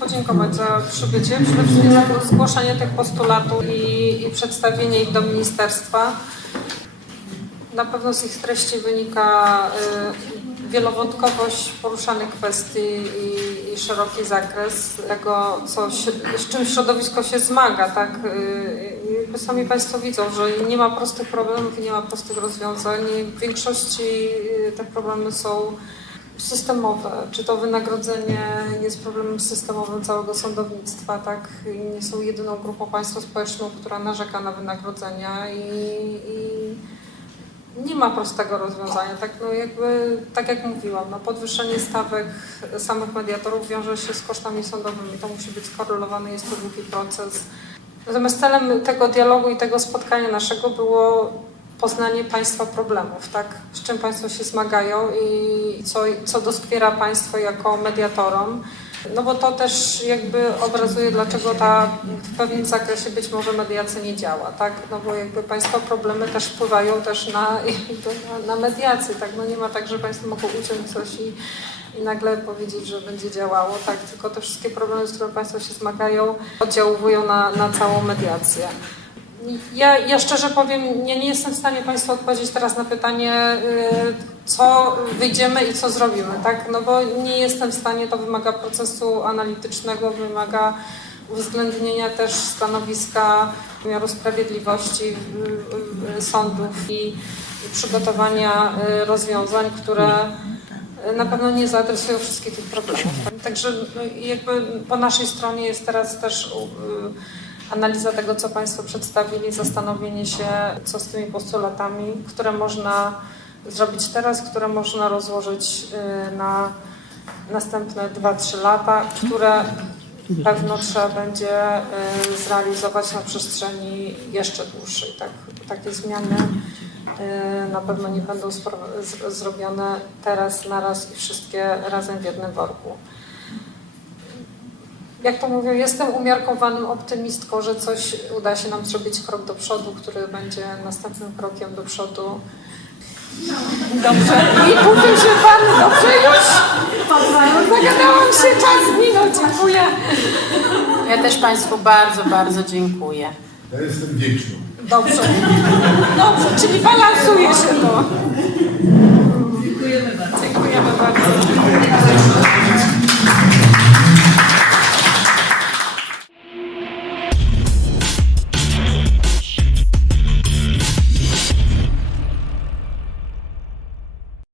podziękować za przybycie, przede wszystkim za zgłoszenie tych postulatów i, i przedstawienie ich do ministerstwa. Na pewno z ich treści wynika y, wielowątkowość poruszanych kwestii i, i szeroki zakres tego, co, z czym środowisko się zmaga. Tak? Y, jakby sami Państwo widzą, że nie ma prostych problemów i nie ma prostych rozwiązań. W większości y, te problemy są systemowe. Czy to wynagrodzenie jest problemem systemowym całego sądownictwa, tak? I nie są jedyną grupą państwa społeczną, która narzeka na wynagrodzenia i, i nie ma prostego rozwiązania. Tak, no jakby, tak jak mówiłam, no podwyższenie stawek samych mediatorów wiąże się z kosztami sądowymi. To musi być skorelowane, jest to długi proces. Natomiast celem tego dialogu i tego spotkania naszego było poznanie Państwa problemów, tak? Z czym Państwo się zmagają i co, co doskwiera Państwo jako mediatorom. No bo to też jakby obrazuje, dlaczego ta w pewnym zakresie być może mediacja nie działa, tak? No bo jakby Państwa problemy też wpływają też na, na mediację, tak? No nie ma tak, że Państwo mogą uciąć coś i, i nagle powiedzieć, że będzie działało, tak? Tylko te wszystkie problemy, z którymi Państwo się zmagają, oddziałują na, na całą mediację. Ja, ja szczerze powiem, nie jestem w stanie Państwu odpowiedzieć teraz na pytanie, y, co wyjdziemy i co zrobimy, tak? No bo nie jestem w stanie, to wymaga procesu analitycznego, wymaga uwzględnienia też stanowiska wymiaru sprawiedliwości, sądów i, przygotowania y, rozwiązań, które na pewno nie zaadresują wszystkich tych problemów. tak? Także no, jakby po naszej stronie jest teraz też y, analiza tego, co Państwo przedstawili, zastanowienie się, co z tymi postulatami, które można zrobić teraz, które można rozłożyć y, na następne 2-3 lata, które pewno trzeba będzie y, zrealizować na przestrzeni jeszcze dłuższej. Tak? Takie zmiany y, na pewno nie będą zrobione teraz, naraz i wszystkie razem w jednym worku jak to mówią, jestem umiarkowanym optymistką, że coś uda się nam zrobić krok do przodu, który będzie następnym krokiem do przodu. Dobrze. I mówił się Pan, dobrze już? Zagadałam się, czas minął, dziękuję. Ja też Państwu bardzo, bardzo dziękuję. Ja jestem wdzięczny. Dobrze. Dobrze, czyli balansuje się to.